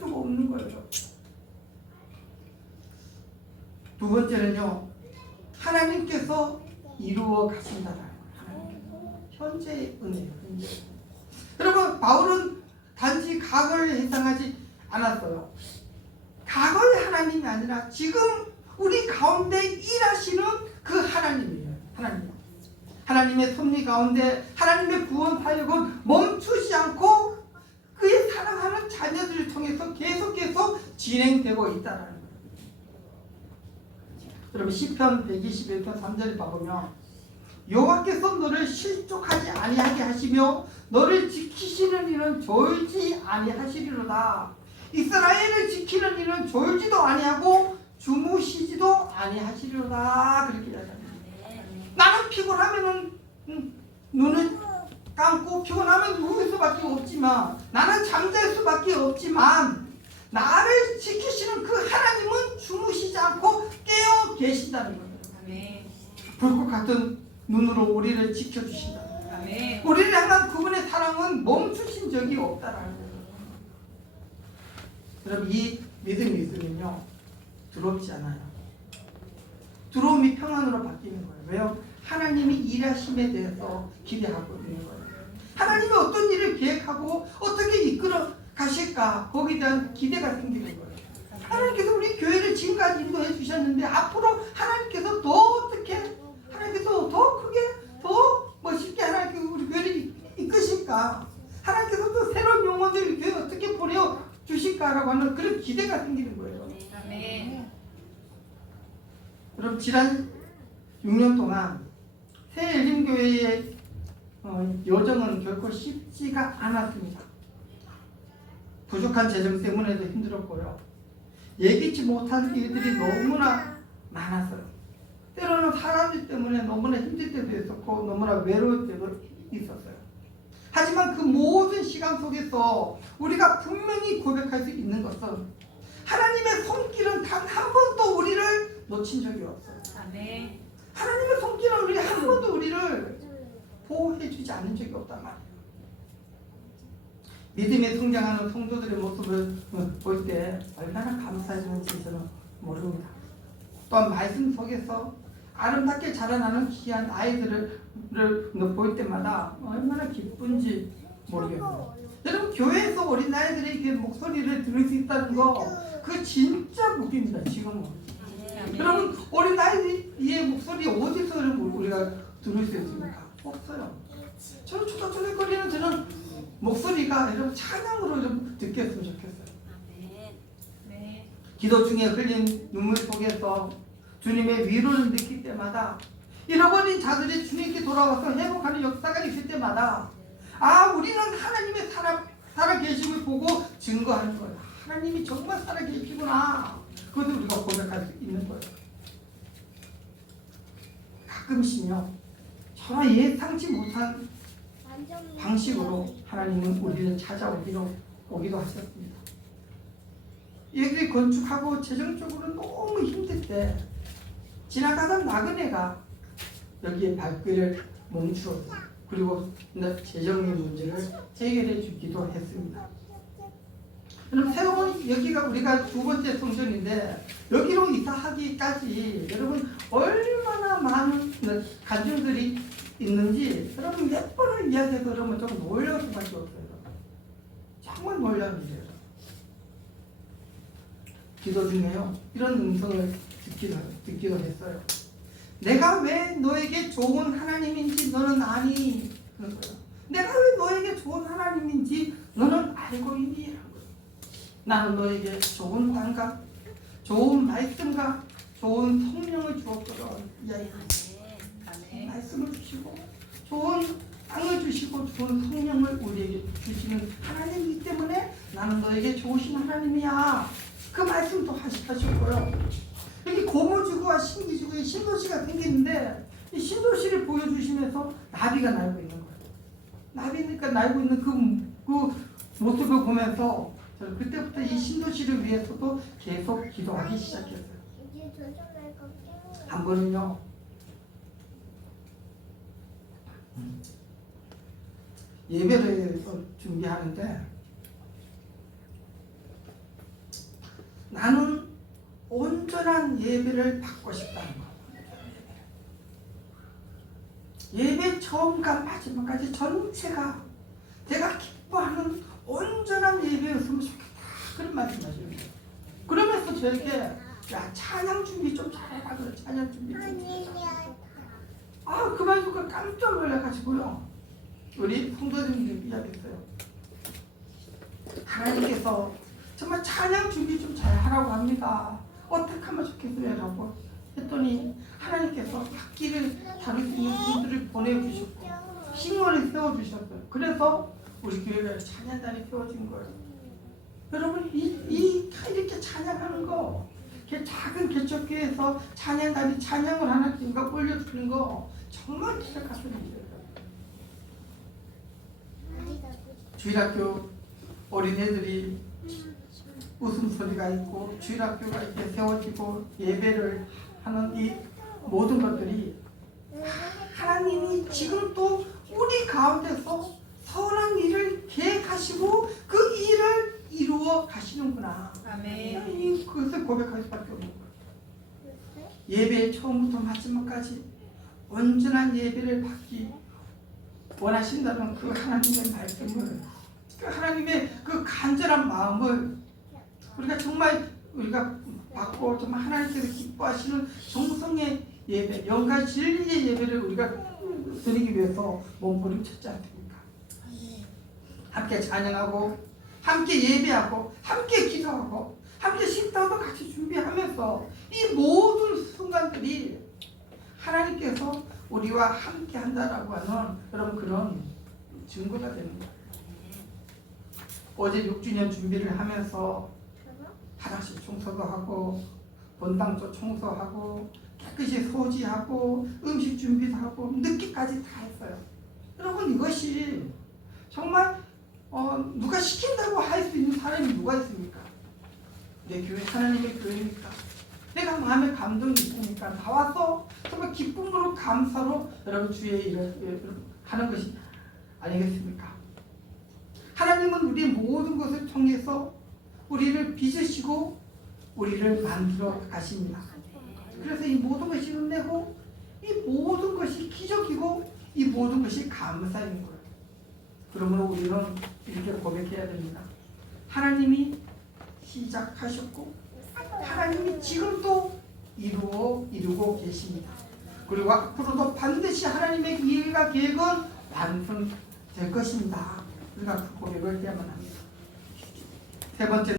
수가 없는 거예요. 두 번째는요, 하나님께서 이루어 가신다라는 거예요. 현재의 은혜예요. 현재. 여러분, 바울은 단지 과거를 해당하지 않았어요. 과거의 하나님이 아니라 지금 우리 가운데 일하시는 그 하나님이에요. 하나님의 섭리 가운데 하나님의 구원 사역은 멈추지 않고 그의 사랑하는 자녀들을 통해서 계속 진행되고 있다는 거예요. 여러분, 시편 121편 3절에 봐보면 여호와께서 너를 실족하지 아니하게 하시며 너를 지키시는 이는 졸지 아니하시리로다. 이스라엘을 지키는 이는 졸지도 아니하고 주무시지도 아니하시리로다. 그렇게 이야기합니다. 나는 피곤하면은 눈을 감고 피곤하면 누울 수밖에 없지만, 나는 잠잘 수밖에 없지만, 나를 지키시는 그 하나님은 주무시지 않고 깨어 계신다는 거예요. 아멘. 불꽃 같은 눈으로 우리를 지켜주신다. 아멘. 우리를 향한 그분의 사랑은 멈추신 적이 없다라는 거예요. 여러분, 이 믿음이 있으면요, 두렵지 않아요. 두려움이 평안으로 바뀌는 거예요. 왜요? 하나님이 일하심에 대해서 기대하고 있는 거예요. 하나님이 어떤 일을 계획하고 어떻게 이끌어 가실까, 거기에 대한 기대가 생기는 거예요. 하나님께서 우리 교회를 지금까지 인도해 주셨는데 앞으로 하나님께서 더 어떻게, 하나님께서 더 크게, 더 멋있게 하나님께서 우리 교회를 이끄실까, 하나님께서 또 새로운 영혼들을 교회 어떻게 보내 주실까라고 하는 그런 기대가 생기는 거예요. 아멘. 여러분, 지난 6년 동안 새 엘림교회의 여정은 결코 쉽지가 않았습니다. 부족한 재정 때문에도 힘들었고요. 예기치 못한 일들이 너무나 많았어요. 때로는 사람들 때문에 너무나 힘들 때도 있었고 너무나 외로울 때도 있었어요. 하지만 그 모든 시간 속에서 우리가 분명히 고백할 수 있는 것은 하나님의 손길은 단 한 번도 우리를 놓친 적이 없어요. 아멘. 하나님의 손길은 우리 한 번도 우리를 보호해 주지 않은 적이 없단 말이에요. 믿음에 성장하는 성도들의 모습을 볼 때 얼마나 감사해지는지 저는 모릅니다. 또한 말씀 속에서 아름답게 자라나는 귀한 아이들을 볼 때마다 얼마나 기쁜지 모르겠어요. 여러분, 교회에서 어린 아이들에게 목소리를 들을 수 있다는 거, 그거 진짜 복입니다. 지금은. 여러분, 어린 아이의 목소리 어디서 우리가 들을 수 있습니까? 없어요. 저는 초닥초닥거리는 저는 목소리가 여러분 찬양으로 좀 듣겠으면 좋겠어요. 네. 기도 중에 흘린 눈물 속에서 주님의 위로를 느낄 때마다, 잃어버린 자들이 주님께 돌아와서 회복하는 역사가 있을 때마다, 아, 우리는 하나님의 살아계심을 보고 증거하는 거예요. 하나님이 정말 살아계시구나. 그것을 우리가 고백할 수 있는 거예요. 가끔씩요, 전혀 예상치 못한 방식으로 하나님은 우리를 찾아오기도 하셨습니다. 여기 건축하고 재정적으로 너무 힘들 때 지나가던 나그네가 여기에 발길을 멈추었어요. 그리고 재정의 문제를 해결해 주기도 했습니다. 여러분, 새로운 여기가 우리가 두 번째 성전인데 여기로 이사하기까지 여러분 얼마나 많은 간증들이 있는지 여러분 몇 번을 이야기해서 여러분 좀 놀랄 수밖에 없어요. 정말 놀라는데요. 기도 중에요, 이런 음성을 듣기도 했어요. 내가 왜 너에게 좋은 하나님인지 너는 아니? 그런 거예요. 내가 왜 너에게 좋은 하나님인지 너는 알고 있니? 나는 너에게 좋은 땅과 좋은 말씀과 좋은 성령을 주었거든. 말씀을 주시고 좋은 땅을 주시고 좋은 성령을 우리에게 주시는 하나님이기 때문에 나는 너에게 좋으신 하나님이야. 그 말씀도 하셨고요. 여기 고무지구와 신기지구에 신도시가 생기는데 이 신도시를 보여주시면서 나비가 날고 있는 거예요. 나비니까 날고 있는 그 모습을 보면서 저는 그때부터 이 신도시를 위해서도 계속 기도하기 시작했어요. 한 번은요, 예배를 준비하는데 나는 온전한 예배를 받고 싶다는 거. 예배 처음과 마지막까지 전체가 내가 기뻐하는 온전한 예배였으면 좋겠다. 그런 말씀하시는 거예요. 그러면서 저에게 야 찬양 준비 좀 잘해라 그래. 찬양 준비 좀 잘해라. 그 말 듣고 깜짝 놀라가지고요. 우리 성도님들 이야기했어요. 하나님께서 정말 찬양 준비 좀 잘하라고 합니다. 어떻게 하면 좋겠어요? 라고 했더니 하나님께서 악기를 다룰 수 있는 분들을 보내주셨고 싱어를 세워주셨어요. 그래서 우리 교회가 찬양단이 세워진 거예요. 여러분 이렇게 찬양하는 거 작은 개척교회에서 찬양단이 찬양을 하나씩 올려주는 거 정말 기가 막히는 일이에요. 주일학교 어린애들이 웃음소리가 있고 주일학교가 이렇게 세워지고 예배를 하는 이 모든 것들이 하나님이 지금 또 우리 가운데서 선한 일을 계획하시고 그 일을 이루어 가시는구나. 아멘. 그것을 고백할 수밖에 없는 거예요. 예배의 처음부터 마지막까지 온전한 예배를 받기 원하신다는 그 하나님의 말씀을, 그 하나님의 그 간절한 마음을 우리가 정말 우리가 받고 정말 하나님께서 기뻐하시는 정성의 예배, 영과 진리의 예배를 우리가 드리기 위해서 몸부림쳤지 않습니까? 함께 찬양하고 함께 예배하고 함께 기도하고 함께 식사도 같이 준비하면서 이 모든 순간들이 하나님께서 우리와 함께 한다라고 하는 여러분 그런 증거가 되는 거예요. 어제 6주년 준비를 하면서 하나씩 청소도 하고 본당도 청소하고 깨끗이 소지하고 음식 준비도 하고 늦게까지 다 했어요. 여러분 이것이 정말 누가 시킨다고 할 수 있는 사람이 누가 있습니까? 내 교회 하나님의 교회니까 내가 마음에 감동이 있으니까 나와서 정말 기쁨으로 감사로 여러분 주의 일을 하는 것이 아니겠습니까? 하나님은 우리 모든 것을 통해서 우리를 빚으시고 우리를 만들어 가십니다. 그래서 이 모든 것이 은혜고 이 모든 것이 기적이고 이 모든 것이 감사인 거예요. 그러므로 우리는 이렇게 고백해야 됩니다. 하나님이 시작하셨고 하나님이 지금도 이루고 계십니다. 그리고 앞으로도 반드시 하나님의 일과 계획은 완성될 것입니다. 우리가 그 고백을 해야만 합니다. 세 번째